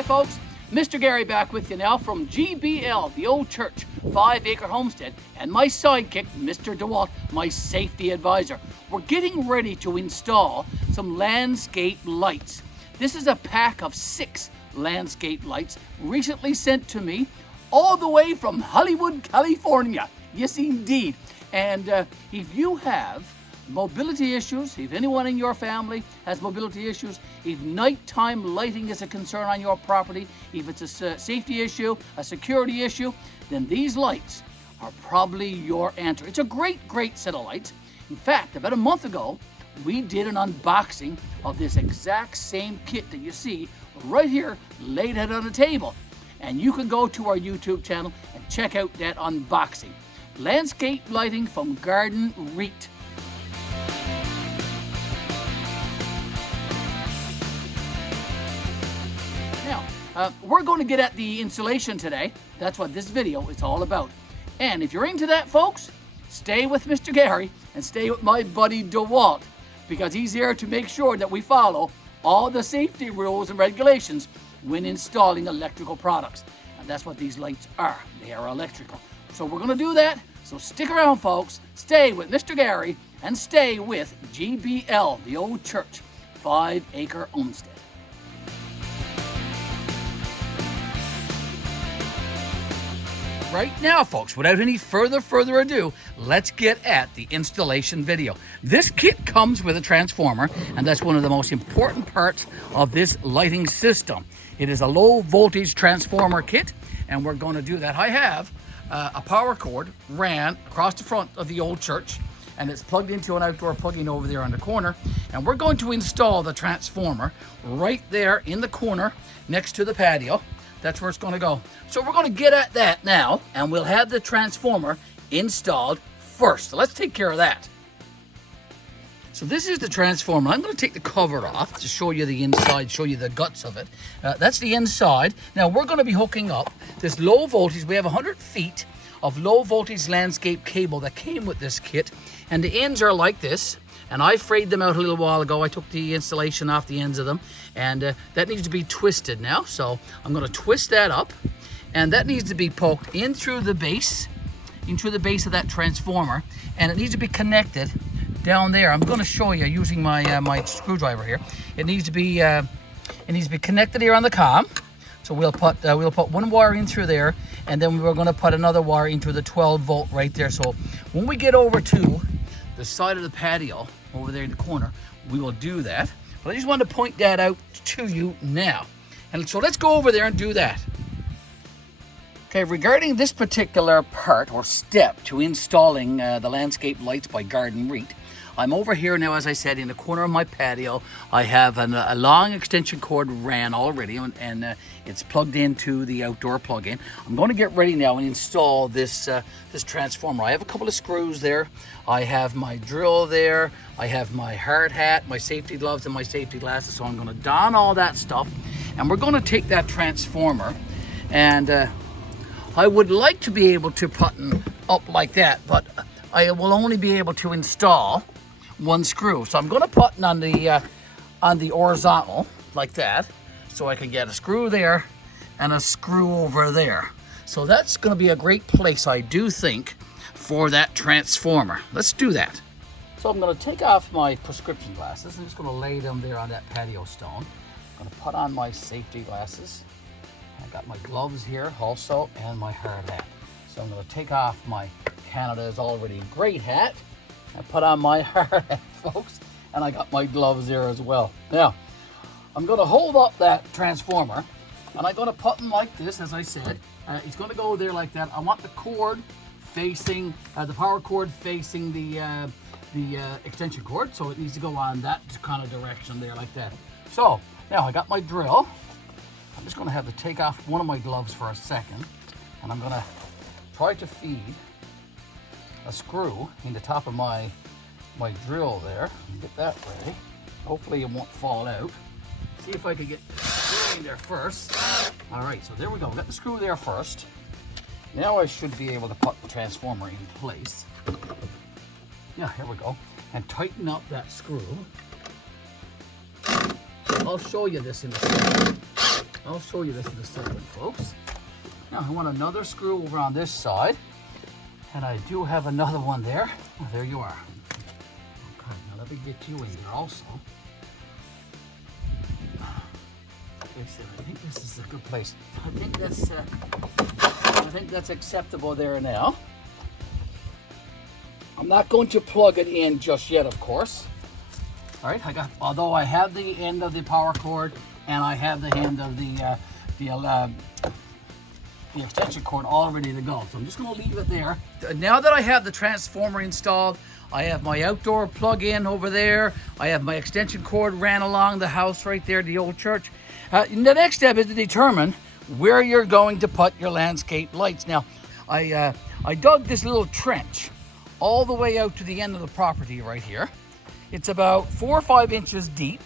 Hi folks, Mr. Garry back with you now from GBL, the old church, 5 Acre Homestead, and my sidekick, Mr. DeWalt, my safety advisor. We're getting ready to install some landscape lights. This is a pack of 6 landscape lights recently sent to me all the way from Hollywood, California. Yes, indeed. And if you have mobility issues, if anyone in your family has mobility issues, if nighttime lighting is a concern on your property, if it's a safety issue, a security issue, then these lights are probably your answer. It's a great set of lights. In fact, about a month ago, we did an unboxing of this exact same kit that you see right here laid out on the table. And you can go to our YouTube channel and check out that unboxing. Landscape lighting from Gardenreet. Now, we're going to get at the installation today. That's what this video is all about. And if you're into that, folks, stay with Mr. Garry and stay with my buddy DeWalt, because he's here to make sure that we follow all the safety rules and regulations when installing electrical products. And that's what these lights are. They are electrical. So we're going to do that. So stick around, folks. Stay with Mr. Garry and stay with GBL, the old church, 5 Acre Homestead. Right now, folks, without any further ado, let's get at the installation video. This kit comes with a transformer, and that's one of the most important parts of this lighting system. It is a low voltage transformer kit, and we're going to do that. I have a power cord ran across the front of the old church, and it's plugged into an outdoor plug-in over there on the corner, and we're going to install the transformer right there in the corner next to the patio. That's where it's going to go. So we're going to get at that now, and we'll have the transformer installed first. So let's take care of that. So this is the transformer. I'm going to take the cover off to show you the inside, show you the guts of it. That's the inside. Now we're going to be hooking up this low voltage. We have 100 feet of low voltage landscape cable that came with this kit, and the ends are like this. And I frayed them out a little while ago. I took the insulation off the ends of them, and that needs to be twisted now. So I'm going to twist that up, and that needs to be poked in through the base, into the base of that transformer, and it needs to be connected down there. I'm going to show you using my my screwdriver here. It needs to be connected here on the comm. So we'll put one wire in through there, and then we're going to put another wire into the 12 volt right there. So when we get over to the side of the patio over there in the corner, we will do that. But I just wanted to point that out to you now. And so let's go over there and do that. Okay, regarding this particular part or step to installing the landscape lights by Gardenreet, I'm over here now, as I said, in the corner of my patio. I have a long extension cord ran already, and it's plugged into the outdoor plug-in. I'm going to get ready now and install this this transformer. I have a couple of screws there. I have my drill there. I have my hard hat, my safety gloves, and my safety glasses. So I'm going to don all that stuff, and we're going to take that transformer, and I would like to be able to button up like that, but I will only be able to install one screw. So I'm going to button on the horizontal like that, so I can get a screw there and a screw over there. So that's going to be a great place, I do think, for that transformer. Let's do that. So I'm going to take off my prescription glasses. I'm just going to lay them there on that patio stone. I'm going to put on my safety glasses. I got my gloves here also, and my hard hat. So I'm going to take off my Canada's already great hat and put on my hard hat, folks, and I got my gloves there as well. Now, I'm going to hold up that transformer, and I'm going to put them like this, as I said. It's going to go there like that. I want the cord facing, the power cord facing the extension cord, so it needs to go on that kind of direction there like that. So, now I got my drill. I'm just going to have to take off one of my gloves for a second, and I'm going to try to feed a screw in the top of my drill there. Get that ready. Hopefully it won't fall out. See if I can get the screw in there first. All right, so there we go. We got the screw there first. Now I should be able to put the transformer in place. Yeah, here we go. And tighten up that screw. I'll show you this in a second. I'll show you this in a second, folks. Now I want another screw over on this side, and I do have another one there. Oh, there you are. Okay, now let me get you in there also. Like I said, I think this is a good place. I think that's acceptable there now. I'm not going to plug it in just yet, of course. All right, although I have the end of the power cord and I have the end of the extension cord all ready to go. So I'm just going to leave it there. Now that I have the transformer installed, I have my outdoor plug-in over there. I have my extension cord ran along the house right there, the old church. The next step is to determine where you're going to put your landscape lights. Now, I dug this little trench all the way out to the end of the property right here. It's about 4 or 5 inches deep,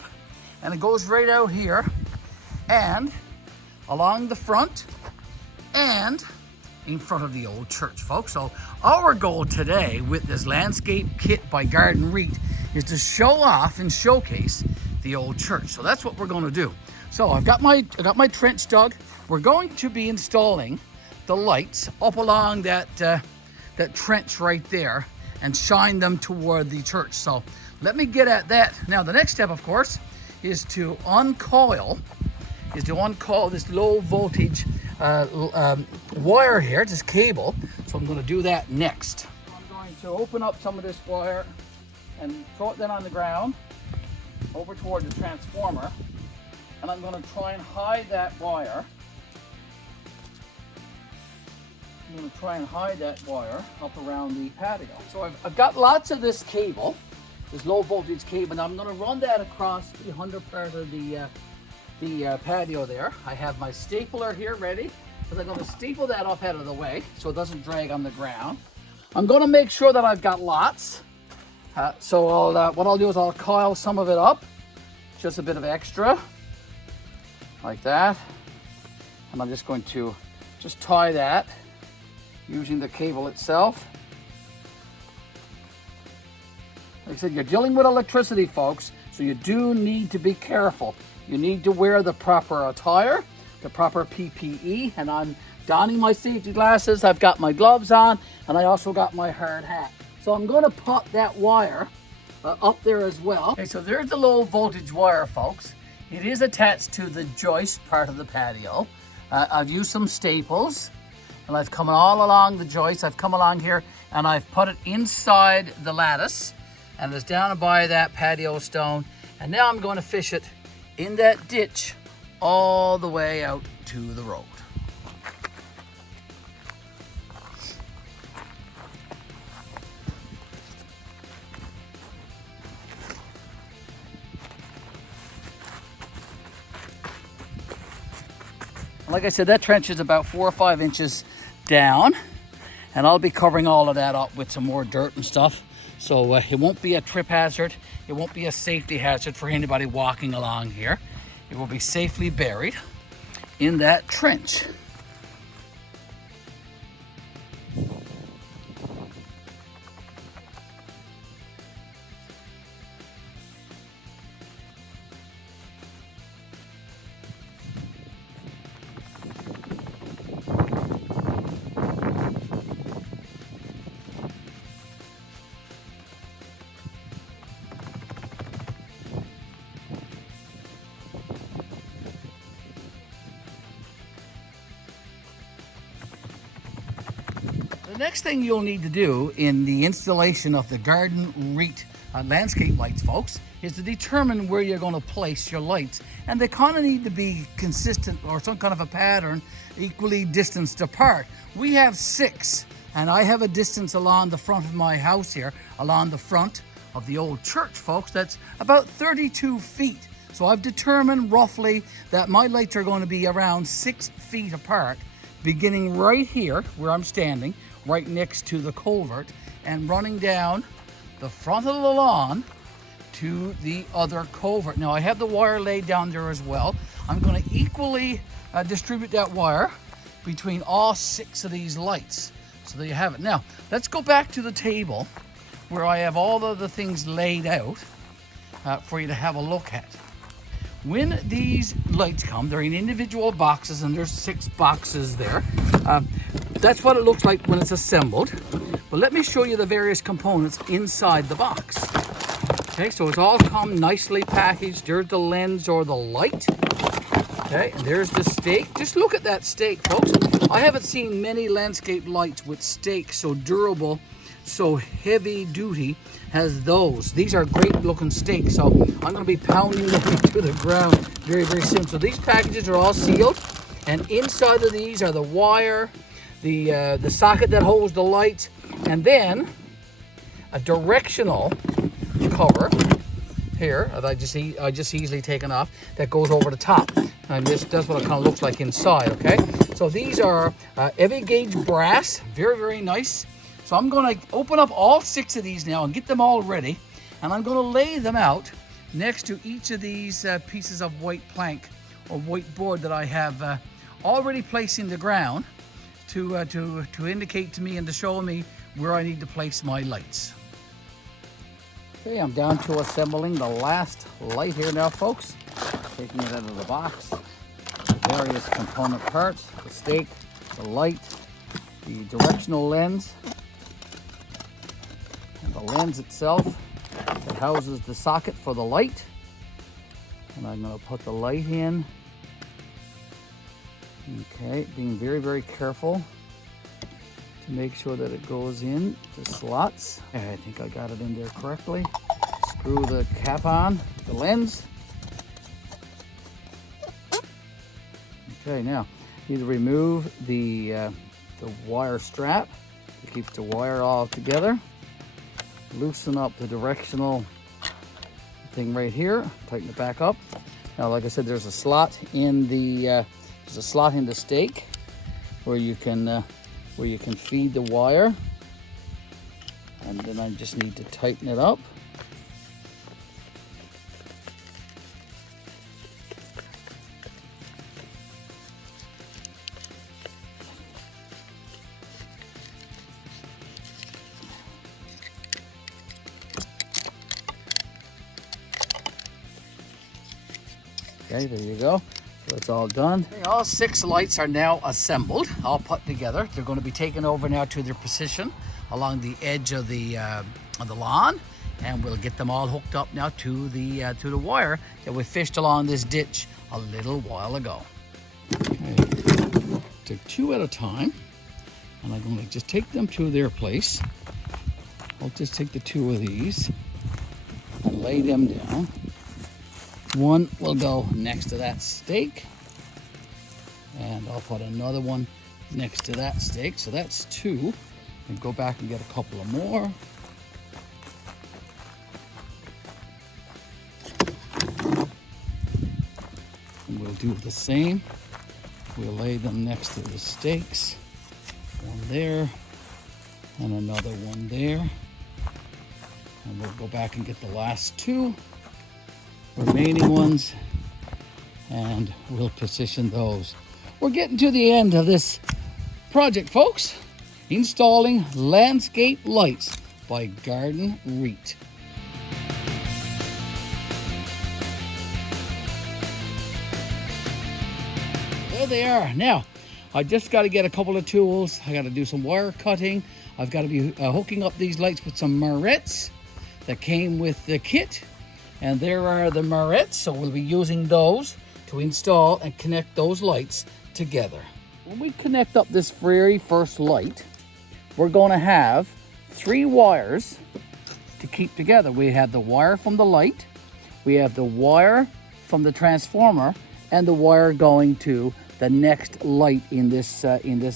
and it goes right out here and along the front and in front of the old church, folks. So our goal today with this landscape kit by Gardenreet is to show off and showcase the old church. So that's what we're going to do. So I got my trench dug. We're going to be installing the lights up along that trench right there and shine them toward the church. So let me get at that. Now the next step, of course, is to uncoil this low voltage wire here, this cable. So I'm going to do that next. I'm going to open up some of this wire and throw it then on the ground over toward the transformer. And I'm going to try and hide that wire. I'm going to try and hide that wire up around the patio. So I've got lots of this cable, this low voltage cable, and I'm going to run that across the under part of the patio there. I have my stapler here ready, because I'm going to staple that up out of the way so it doesn't drag on the ground. I'm going to make sure that I've got lots. So what I'll do is I'll coil some of it up, just a bit of extra, like that. And I'm just going to just tie that using the cable itself. Like I said, you're dealing with electricity, folks, so you do need to be careful. You need to wear the proper attire, the proper PPE, and I'm donning my safety glasses, I've got my gloves on, and I also got my hard hat. So I'm going to put that wire up there as well. Okay, so there's the low voltage wire, folks. It is attached to the joist part of the patio. I've used some staples, and I've come all along the joist. I've come along here, and I've put it inside the lattice, and it's down by that patio stone. And now I'm going to fish it in that ditch all the way out to the road. Like I said, that trench is about 4 or 5 inches down, and I'll be covering all of that up with some more dirt and stuff. So it won't be a trip hazard. It won't be a safety hazard for anybody walking along here. It will be safely buried in that trench. The next thing you'll need to do in the installation of the Gardenreet landscape lights, folks, is to determine where you're going to place your lights. And they kind of need to be consistent or some kind of a pattern, equally distanced apart. We have 6, and I have a distance along the front of my house here, along the front of the old church, folks, that's about 32 feet. So I've determined roughly that my lights are going to be around 6 feet apart, beginning right here where I'm standing, right next to the culvert, and running down the front of the lawn to the other culvert. Now I have the wire laid down there as well. I'm going to equally distribute that wire between all 6 of these lights. So there you have it. Now let's go back to the table where I have all of the things laid out for you to have a look at. when these lights come, they're in individual boxes, and there's 6 boxes there. That's what it looks like when it's assembled. But let me show you the various components inside the box. Okay, so it's all come nicely packaged. There's the lens or the light. Okay, and there's the stake. Just look at that stake, folks. I haven't seen many landscape lights with stakes so durable, so heavy duty as those. These are great looking stakes, so I'm going to be pounding them into the ground very, very soon. So these packages are all sealed, and inside of these are the wire, the socket that holds the light, and then a directional cover here that I just easily taken off, that goes over the top, and that's what it kind of looks like inside. Okay, so these are heavy gauge brass, very, very nice. So I'm going to open up all 6 of these now and get them all ready, and I'm going to lay them out next to each of these pieces of white plank or white board that I have already placed in the ground to indicate to me and to show me where I need to place my lights. Okay, I'm down to assembling the last light here now, folks. Taking it out of the box, various component parts, the stake, the light, the directional lens, and the lens itself that houses the socket for the light. And I'm going to put the light in. Okay, being very, very careful to make sure that it goes in the slots. I think I got it in there correctly. Screw the cap on the lens. Okay, now need to remove the wire strap to keep the wire all together. Loosen up the directional thing right here. Tighten it back up. Now, like I said, there's a slot in the stake where you can feed the wire, and then I just need to tighten it up. Okay, there you go. So it's all done. Okay, all 6 lights are now assembled, all put together. They're going to be taken over now to their position along the edge of the lawn, and we'll get them all hooked up now to the wire that we fished along this ditch a little while ago. Okay. Take 2 at a time, and I'm going to just take them to their place. I'll just take the 2 of these and lay them down. One will go next to that stake, and I'll put another one next to that stake. So that's 2. And go back and get a couple of more. And we'll do the same. We'll lay them next to the stakes. One there, and another one there. And we'll go back and get the last 2 remaining ones, and we'll position those. We're getting to the end of this project, folks. Installing landscape lights by Gardenreet. There they are. Now, I just got to get a couple of tools. I got to do some wire cutting. I've got to be hooking up these lights with some marrettes that came with the kit. And there are the marrettes, so we'll be using those to install and connect those lights together. When we connect up this very first light, we're going to have 3 wires to keep together. We have the wire from the light, we have the wire from the transformer, and the wire going to the next light in this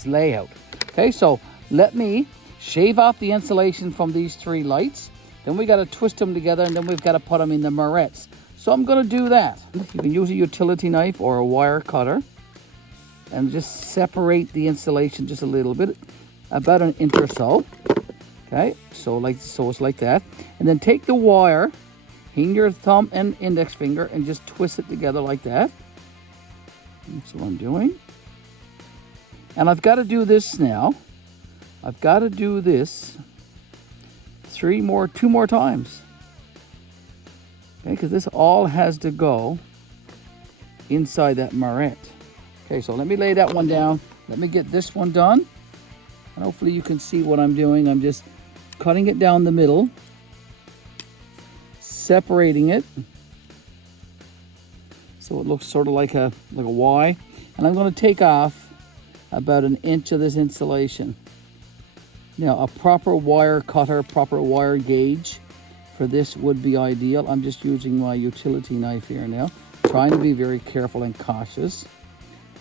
layout. Okay, so let me shave off the insulation from these 3 lights. Then we got to twist them together, and then we've got to put them in the marrettes. So I'm going to do that. You can use a utility knife or a wire cutter and just separate the insulation just a little bit, about an inch or so. Okay, so it's like that. And then take the wire, hang your thumb and index finger, and just twist it together like that. That's what I'm doing. And I've got to do this now. I've got to do this 2 more times. Okay, because this all has to go inside that moret. Okay, so let me lay that one down. Let me get this one done. And hopefully you can see what I'm doing. I'm just cutting it down the middle, separating it so it looks sort of like a Y. And I'm going to take off about 1 inch of this insulation. Now, a proper wire cutter, proper wire gauge for this would be ideal. I'm just using my utility knife here now, trying to be very careful and cautious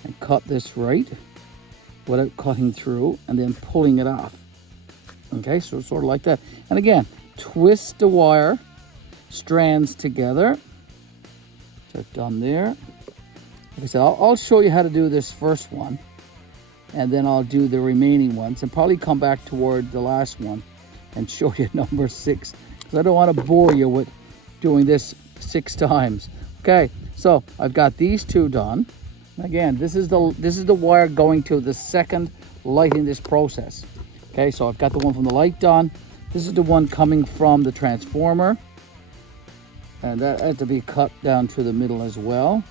and cut this right without cutting through and then pulling it off. Okay, so sort of like that. And again, twist the wire strands together, which I've done there. Like I said, I'll show you how to do this first one, and then I'll do the remaining ones and probably come back toward the last one and show you number 6, because I don't want to bore you with doing this 6 times. Okay, so I've got these 2 done. Again, this is the wire going to the second light in this process. Okay, so I've got the one from the light done. This is the one coming from the transformer, and that has to be cut down to the middle as well.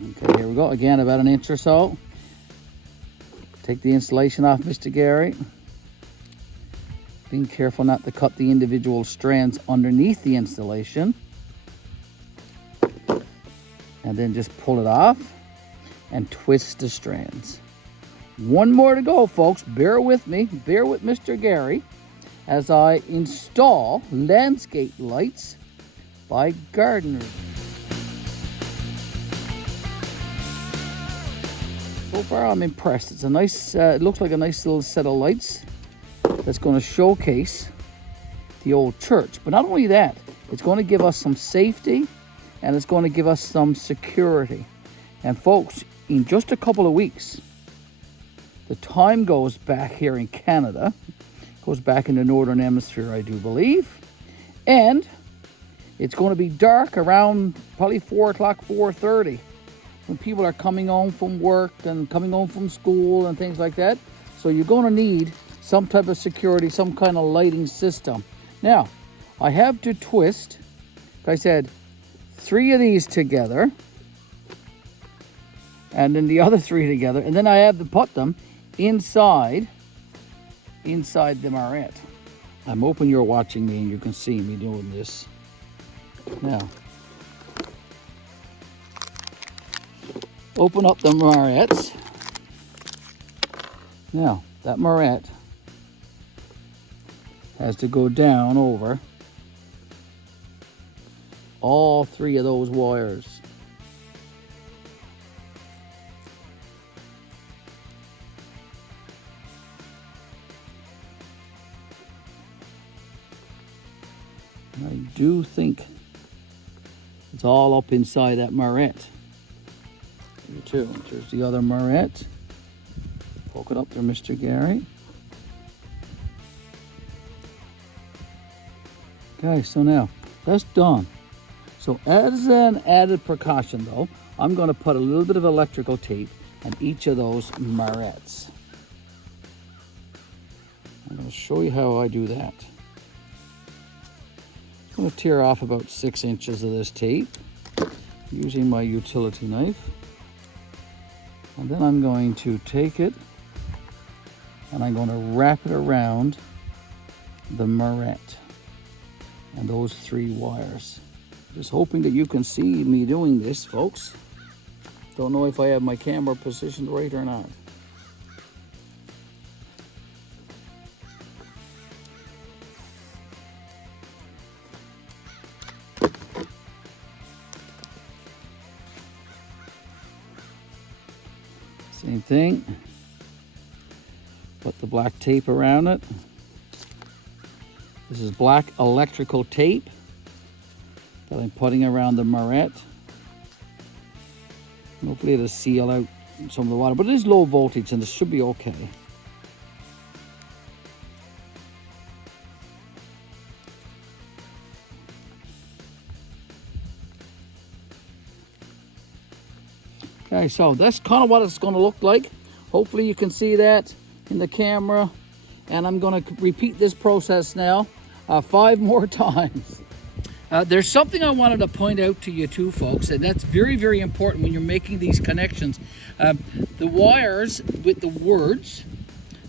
Okay, here we go. Again, about 1 inch or so. Take the insulation off, Mr. Garry. Being careful not to cut the individual strands underneath the insulation. And then just pull it off and twist the strands. One more to go, folks. Bear with me. Bear with Mr. Garry as I install landscape lights by Gardenreet. So far, I'm impressed. It's a nice, it looks like a nice little set of lights that's going to showcase the old church. But not only that, it's going to give us some safety and it's going to give us some security. And folks, in just a couple of weeks, the time goes back here in Canada, goes back in the Northern Hemisphere, I do believe. And it's going to be dark around probably 4 o'clock, 4:30. When people are coming home from work and coming home from school and things like that. So you're going to need some type of security, some kind of lighting system. Now, I have to twist, like I said, 3 of these together, and then the other 3 together, and then I have to put them inside the moret. I'm hoping you're watching me and you can see me doing this. Now, open up the morets. Now, that moret has to go down over all 3 of those wires. And I do think it's all up inside that moret. Here too. There's the other moret. Poke it up there, Mr. Garry. Okay, so now that's done. So as an added precaution though, I'm going to put a little bit of electrical tape on each of those morets. I'm going to show you how I do that. I'm going to tear off about 6 inches of this tape using my utility knife. And then I'm going to take it and I'm going to wrap it around the moret and those 3 wires. Just hoping that you can see me doing this, folks. Don't know if I have my camera positioned right or not. Same thing. Put the black tape around it. This is black electrical tape that I'm putting around the moret. Hopefully it'll seal out some of the water, but it is low voltage and this should be okay. Okay, so that's kind of what it's going to look like. Hopefully you can see that in the camera. And I'm going to repeat this process now 5 more times. There's something I wanted to point out to you too, folks, and that's very, very important when you're making these connections. The wires with the words,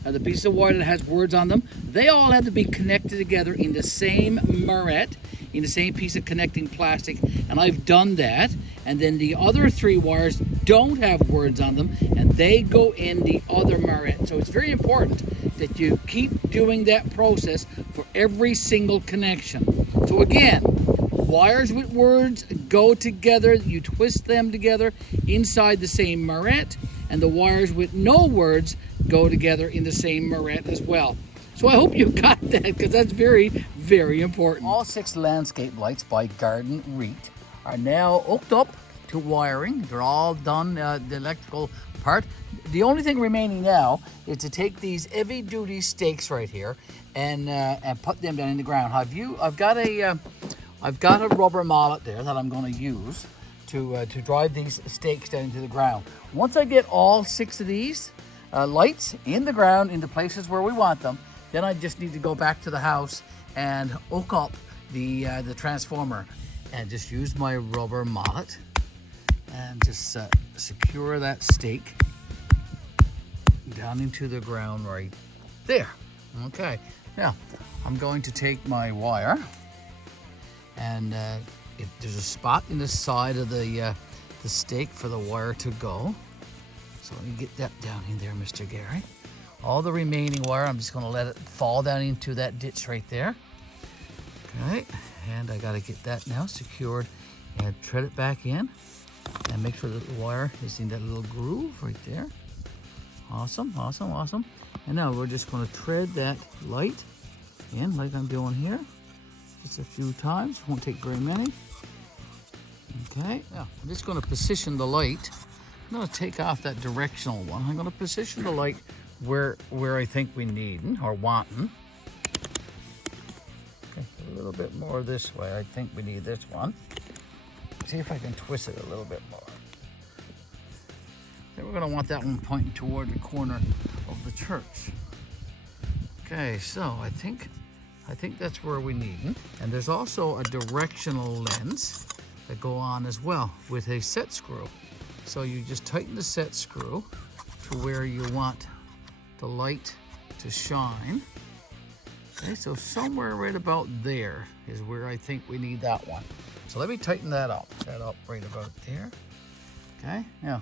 the piece of wire that has words on them, they all have to be connected together in the same moret, in the same piece of connecting plastic, and I've done that. And then the other 3 wires don't have words on them, and they go in the other moret. So it's very important that you keep doing that process for every single connection. So again, wires with words go together, you twist them together inside the same moret, and the wires with no words go together in the same moret as well. So I hope you got that, because that's very, very important. All 6 landscape lights by Gardenreet are now hooked up to wiring. They're all done, the electrical part. The only thing remaining now is to take these heavy-duty stakes right here and put them down in the ground. I've got a rubber mallet there that I'm going to use to drive these stakes down into the ground. Once I get all 6 of these lights in the ground, in the places where we want them, then I just need to go back to the house and hook up the transformer, and just use my rubber mallet and just secure that stake down into the ground right there. Okay, now I'm going to take my wire, and if there's a spot in the side of the stake for the wire to go. So let me get that down in there, Mr. Garry. All the remaining wire, I'm just going to let it fall down into that ditch right there. Okay, and I got to get that now secured and thread it back in, and make sure that the wire is in that little groove right there. Awesome, awesome, awesome. And now we're just going to thread that light in like I'm doing here. Just a few times, won't take very many. Okay, now I'm just going to position the light. I'm going to take off that directional one. I'm going to position the light where I think we need or wanting. Okay, a little bit more this way. I think we need this one. See if I can twist it a little bit more. Then we're going to want that one pointing toward the corner of the church. Okay, so I think that's where we need it. And there's also a directional lens that go on as well with a set screw. So you just tighten the set screw to where you want the light to shine. Okay, so somewhere right about there is where I think we need that one. So let me tighten that up right about there. Okay, now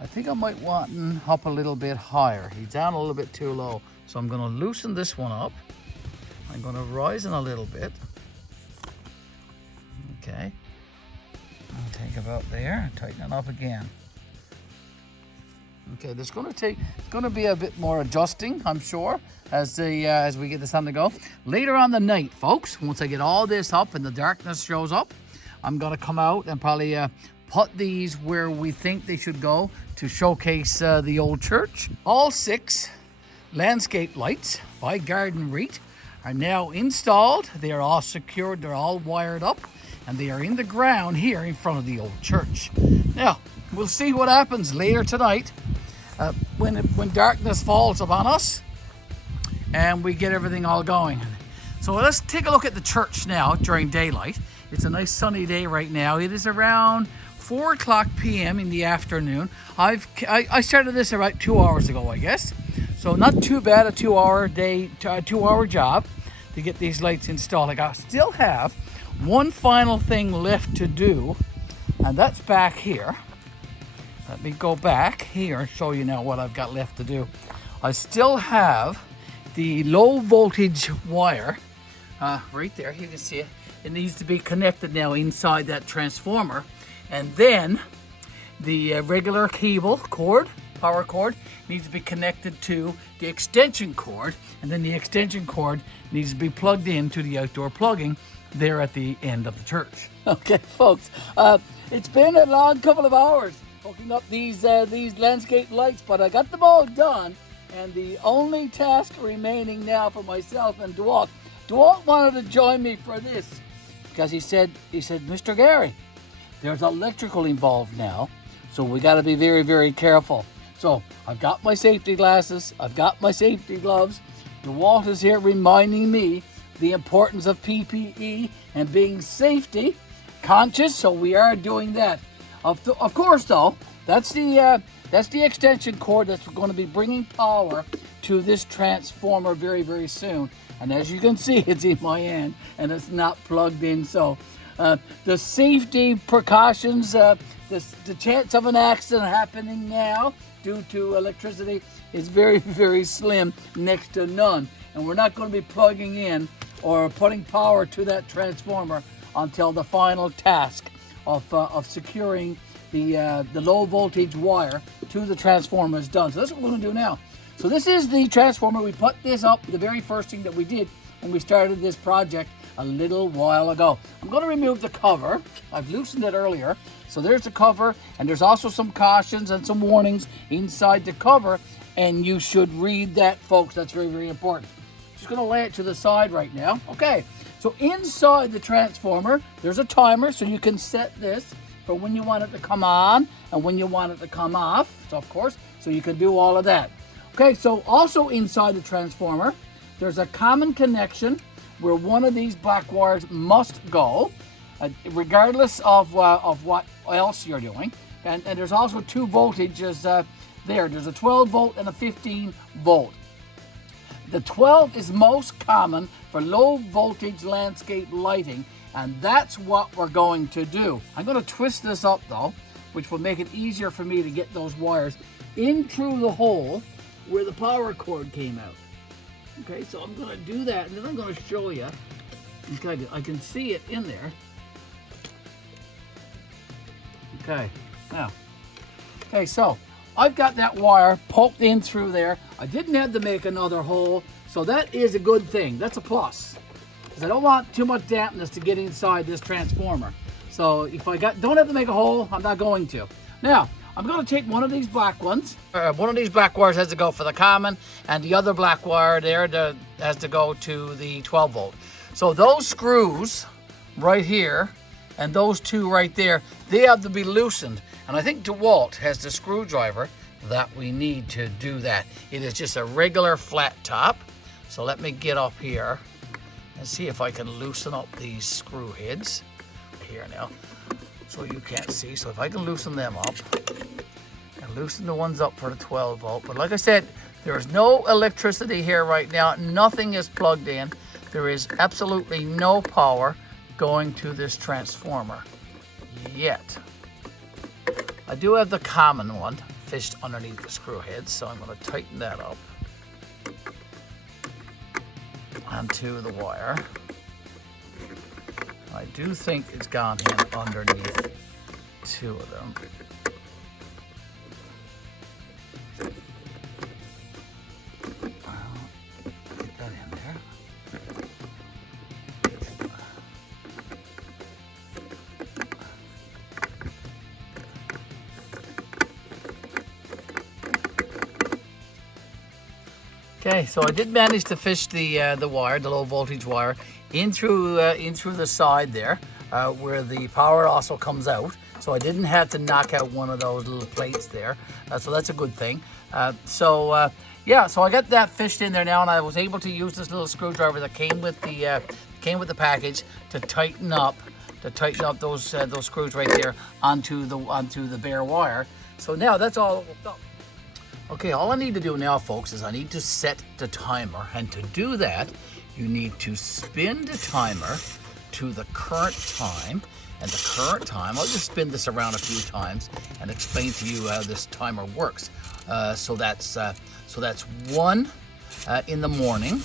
I think I might want him up a little bit higher. He's down a little bit too low. So I'm going to loosen this one up. I'm going to rise in a little bit. Okay, I'll take about there and tighten it up again. Okay, it's going to be a bit more adjusting, I'm sure, as we get this on the go. Later on the night, folks, once I get all this up and the darkness shows up, I'm going to come out and probably put these where we think they should go to showcase the old church. All 6 landscape lights by Gardenreet are now installed. They are all secured, they're all wired up, and they are in the ground here in front of the old church. Now, we'll see what happens later tonight when darkness falls upon us and we get everything all going. So let's take a look at the church now during daylight. It's a nice sunny day right now. It is around 4 o'clock p.m. in the afternoon. I started this about 2 hours ago, I guess. So not too bad, a 2-hour day, a 2-hour job to get these lights installed. I still have one final thing left to do, and that's back here. Let me go back here and show you now what I've got left to do. I still have the low voltage wire right there. You can see it. It needs to be connected now inside that transformer. And then the regular cable cord, power cord, needs to be connected to the extension cord. And then the extension cord needs to be plugged into the outdoor plugging there at the end of the church. Okay, folks, it's been a long couple of hours hooking up these landscape lights, but I got them all done, and the only task remaining now for myself and Dwight wanted to join me for this because he said, Mr. Garry, there's electrical involved now, so we got to be very, very careful. So I've got my safety glasses, I've got my safety gloves. Dwight is here reminding me the importance of PPE and being safety conscious, so we are doing that. Of course, though, that's the extension cord that's going to be bringing power to this transformer very, very soon. And as you can see, it's in my hand and it's not plugged in. So the safety precautions, the chance of an accident happening now due to electricity is very, very slim, next to none. And we're not going to be plugging in or putting power to that transformer until the final task of securing the low voltage wire to the transformer is done. So that's what we're going to do now. So this is the transformer. We put this up, the very first thing that we did when we started this project a little while ago. I'm going to remove the cover. I've loosened it earlier. So there's the cover, and there's also some cautions and some warnings inside the cover, and you should read that, folks. That's very, very important. Just going to lay it to the side right now. Okay, so inside the transformer, there's a timer, so you can set this for when you want it to come on and when you want it to come off, so of course, so you can do all of that. Okay, so also inside the transformer, there's a common connection where one of these black wires must go, regardless of what else you're doing. And there's also two voltages there. There's a 12 volt and a 15 volt. The 12 is most common for low voltage landscape lighting, and that's what we're going to do. I'm going to twist this up though, which will make it easier for me to get those wires in through the hole where the power cord came out. Okay, so I'm going to do that, and then I'm going to show you. I can see it in there. Okay, now, okay, so I've got that wire poked in through there. I didn't have to make another hole, so that is a good thing. That's a plus, because I don't want too much dampness to get inside this transformer. So if don't have to make a hole, I'm not going to. Now, I'm going to take one of these black ones. One of these black wires has to go for the common, and the other black wire there has to go to the 12 volt. So those screws right here and those two right there, they have to be loosened. And I think DeWalt has the screwdriver that we need to do that. It is just a regular flat top. So let me get up here and see if I can loosen up these screw heads here now, so you can't see. So if I can loosen them up and loosen the ones up for the 12 volt. But like I said, there is no electricity here right now. Nothing is plugged in. There is absolutely no power going to this transformer yet. I do have the common one fished underneath the screw head, so I'm going to tighten that up onto the wire. I do think it's gone in underneath two of them. Get that in there. Okay, so I did manage to fish the wire, the low voltage wire, in through the side there, where the power also comes out. So I didn't have to knock out one of those little plates there. So that's a good thing. Yeah, so I got that fished in there now, and I was able to use this little screwdriver that came with the package to tighten up those screws right there onto the bare wire. So now that's all hooked up. Okay, all I need to do now, folks, is I need to set the timer, and to do that, you need to spin the timer to the current time, and the current time, I'll just spin this around a few times and explain to you how this timer works. So that's 1 in the morning,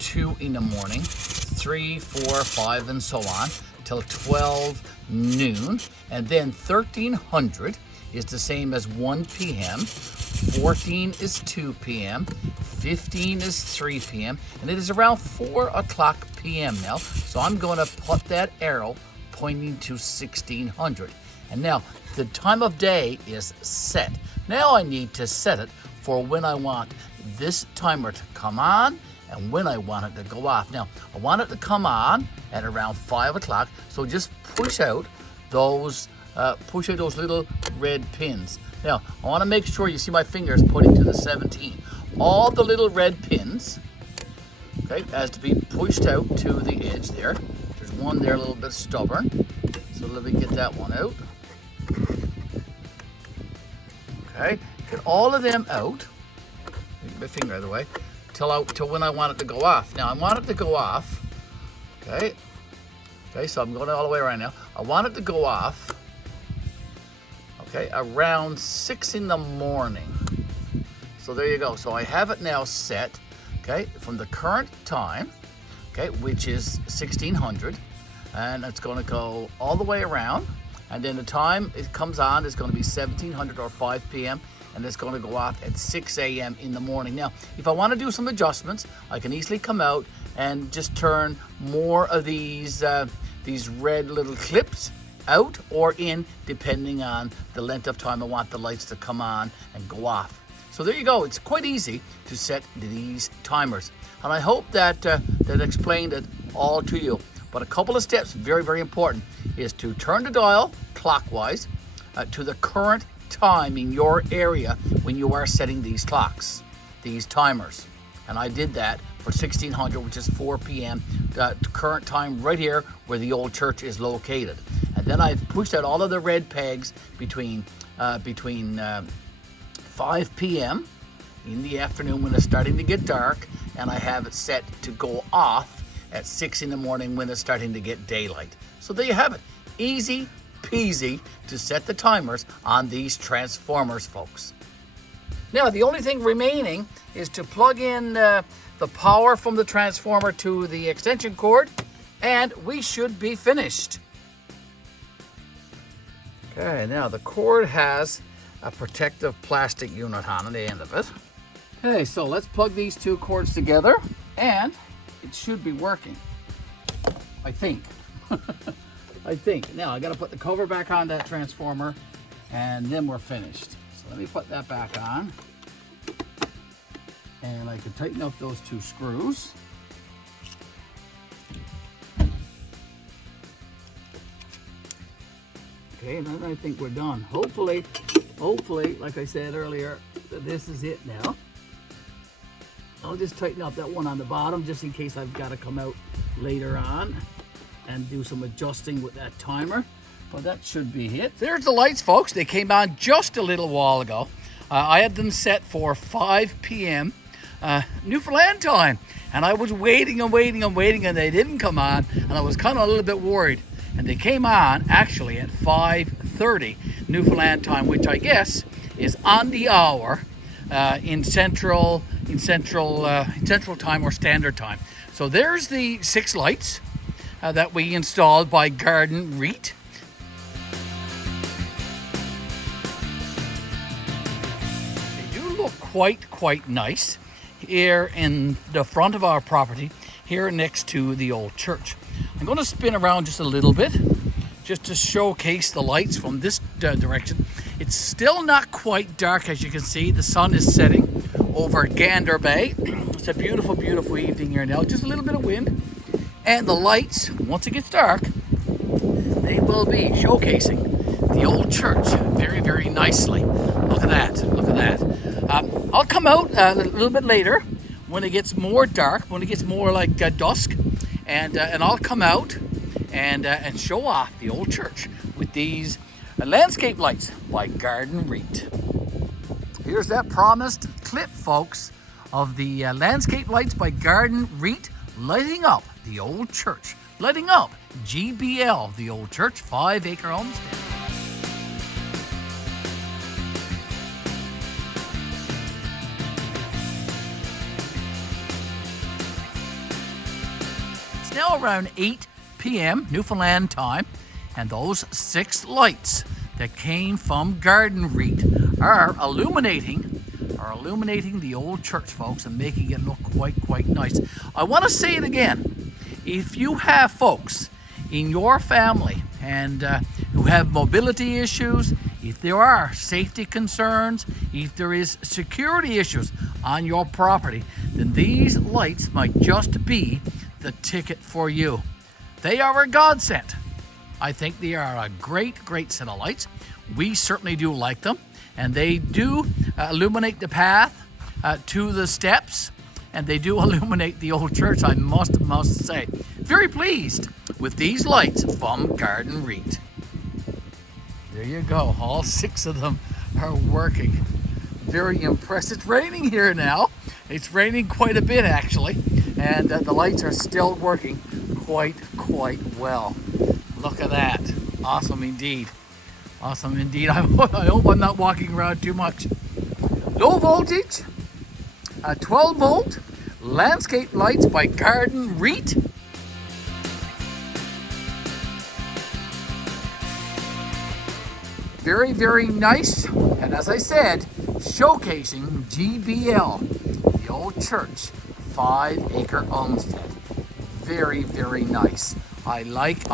2 in the morning, 3, 4, 5, and so on, till 12 noon, and then 1300 is the same as 1 p.m., 14 is 2 p.m., 15 is 3 p.m., and it is around 4 o'clock p.m. now. So I'm going to put that arrow pointing to 1600. And now the time of day is set. Now I need to set it for when I want this timer to come on and when I want it to go off. Now, I want it to come on at around 5 o'clock, so just push out those little red pins. Now, I want to make sure you see my fingers pointing to the 17. All the little red pins, okay, has to be pushed out to the edge there. There's one there a little bit stubborn, so let me get that one out. Okay, get all of them out. Get my finger out of the way till when I want it to go off. Now I want it to go off. Okay, so I'm going all the way around now. I want it to go off. Okay, around 6 in the morning. So there you go. So I have it now set, okay, from the current time, okay, which is 1600, and it's going to go all the way around, and then the time it comes on is going to be 1700 or 5 p.m., and it's going to go off at 6 a.m. in the morning. Now, if I want to do some adjustments, I can easily come out and just turn more of these red little clips out or in, depending on the length of time I want the lights to come on and go off. So there you go. It's quite easy to set these timers, and I hope that that explained it all to you. But a couple of steps, very, very important, is to turn the dial clockwise to the current time in your area when you are setting these clocks, these timers. And I did that for 1600, which is 4 p.m. Current time right here where the old church is located. And then I've pushed out all of the red pegs between 5 p.m. in the afternoon when it's starting to get dark, and I have it set to go off at 6 in the morning when it's starting to get daylight. So there you have it. Easy peasy to set the timers on these transformers, folks. Now, the only thing remaining is to plug in the power from the transformer to the extension cord, and we should be finished. Okay, now the cord has a protective plastic unit on the end of it. Okay, so let's plug these two cords together, and it should be working, I think. I think. Now I got to put the cover back on that transformer, and then we're finished. So let me put that back on, and I can tighten up those two screws. Okay, and then I think we're done. Hopefully, like I said earlier, this is it now. I'll just tighten up that one on the bottom just in case I've got to come out later on and do some adjusting with that timer, but that should be it. There's the lights, folks. They came on just a little while ago. I had them set for 5 p.m. Newfoundland time, and I was waiting and they didn't come on, and I was kind of a little bit worried. And they came on actually at 5:30 Newfoundland time, which I guess is on the hour in central time or standard time. So there's the 6 lights that we installed by Gardenreet. They do look quite nice here in the front of our property, here next to the old church. I'm going to spin around just a little bit just to showcase the lights from this direction. It's still not quite dark, as you can see. The sun is setting over Gander Bay. It's a beautiful, beautiful evening here now. Just a little bit of wind. And the lights, once it gets dark, they will be showcasing the old church very, very nicely. Look at that. Look at that. I'll come out a little bit later when it gets more dark, when it gets more like dusk, and I'll come out and show off the old church with these landscape lights by Gardenreet. Here's that promised clip, folks, of the landscape lights by Gardenreet lighting up the old church, lighting up GBL, the old church, 5-acre homestead. It's now around 8 p.m. Newfoundland time, and those 6 lights that came from Gardenreet are illuminating the old church, folks, and making it look quite nice. I want to say it again. If you have folks in your family and who have mobility issues, if there are safety concerns, if there is security issues on your property, then these lights might just be the ticket for you. They are a godsend. I think they are a great set of lights. We certainly do like them, and they do illuminate the path to the steps and they do illuminate the old church, I must say. Very pleased with these lights from Gardenreet. There you go, all 6 of them are working. Very impressed. It's raining here now. It's raining quite a bit actually, and the lights are still working quite well. Look at that. Awesome indeed. Awesome indeed. I hope I'm not walking around too much. Low voltage, 12 volt landscape lights by Gardenreet. Very, very nice. And as I said, showcasing GBL, the old church, 5-acre homestead. Very, very nice. I like.